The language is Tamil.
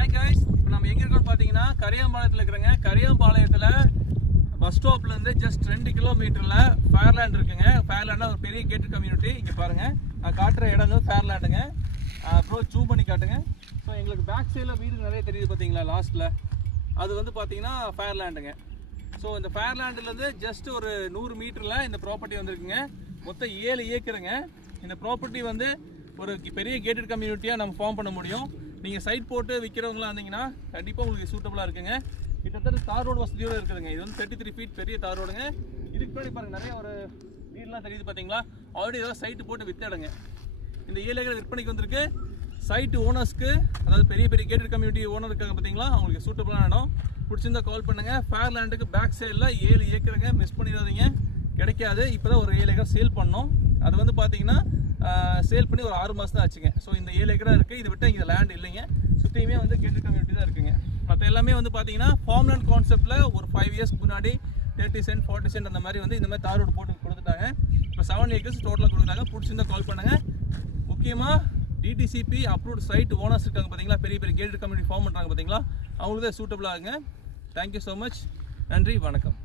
ஹாய் கைஸ், இப்போ நம்ம எங்கே இருக்கோம்னு பார்த்தீங்கன்னா கரியாம்பாளையத்தில் இருக்கிறேங்க. கரியாம்பாளையத்தில் பஸ் ஸ்டாப்லேருந்து ஜஸ்ட் 2 கிலோமீட்டரில் ஃபேர்லேண்ட் இருக்குங்க. ஃபேர்லேண்டாக ஒரு பெரிய கேட்டட் கம்யூனிட்டி. இங்கே பாருங்கள், நான் காட்டுற இடம் வந்து ஃபேர்லேண்டுங்க. அப்புறம் ஜூம் பண்ணி காட்டுங்க. ஸோ எங்களுக்கு பேக் சைடில் வீடு நிறைய தெரியுது பார்த்தீங்களா, லாஸ்ட்டில் அது வந்து பார்த்தீங்கன்னா ஃபேர்லேண்டுங்க. ஸோ இந்த ஃபேர்லேண்டுலேருந்து ஜஸ்ட் ஒரு 100 மீட்டரில் இந்த ப்ராப்பர்ட்டி வந்துருக்குங்க. மொத்தம் 7 ஏக்கருங்க. இந்த ப்ராப்பர்ட்டி வந்து ஒரு பெரிய கேட்டட் கம்யூனிட்டியாக நம்ம ஃபார்ம் பண்ண முடியும். நீங்கள் சைட் போட்டு விற்கிறவங்களாம் இருந்தீங்கன்னா கண்டிப்பாக உங்களுக்கு சூட்டபுளாக இருக்குங்க. கிட்டத்தட்ட தார் ரோடு வசதியோடு இருக்குதுங்க. இது வந்து 33 ஃபீட் பெரிய தார் ரோடுங்க. இதுக்கு முன்னாடி பாருங்கள், நிறைய ஒரு வீடெலாம் தெரியுது பார்த்தீங்களா. ஆல்ரெடி ஏதாவது சைட்டு போட்டு விற்றுடுங்க. இந்த 7 ஏக்கர் விற்பனைக்கு வந்திருக்கு. சைட்டு ஓனர்ஸ்க்கு, அதாவது பெரிய பெரிய கேட்டட் கம்யூனிட்டி ஓனர் இருக்காங்க பார்த்தீங்களா, அவங்களுக்கு சூட்டபுளான இடம். பிடிச்சிருந்தா கால் பண்ணுங்கள். ஃபேர்லேண்டுக்கு பேக் சைடில் 7 ஏக்கருங்க. மிஸ் பண்ணிடாதீங்க, கிடைக்காது. இப்போ தான் ஒரு 7 ஏக்கர் சேல் பண்ணோம். அது வந்து பார்த்தீங்கன்னா சேல் பண்ணி ஒரு 6 மாதம் தான் ஆச்சுங்க. ஸோ இந்த 7 ஏக்கராக இருக்குது. இதை விட்டால் இங்கே லேண்ட் இல்லைங்க. சுற்றியுமே வந்து கேட்டட் கம்யூனிட்டி தான் இருக்குங்க. மற்ற எல்லாமே வந்து பார்த்தீங்கன்னா ஃபார்ம்லேண்ட் கான்செப்ட்டில் ஒரு 5 இயர்ஸ்க்கு முன்னாடி 30 சென்ட் 40 சென்ட் அந்த மாதிரி வந்து இந்த மாதிரி தார் ரோடு போட்டு கொடுத்துட்டாங்க. இப்போ 7 ஏக்கர்ஸ் டோட்டலாக கொடுக்குறாங்க. பிடிச்சிருந்தா கால் பண்ணுங்கள். முக்கியமாக டிடிசிபி அப்ரூவ்ட் சைட் ஓனர்ஸ் இருக்காங்க பார்த்தீங்களா, பெரிய பெரிய கேட்டட் கம்யூனிட்டி ஃபார்ம் பண்ணுறாங்க பார்த்தீங்களா, அவங்களுக்கு தான் சூட்டபுளாகுங்க. Thank you so much. நன்றி, வணக்கம்.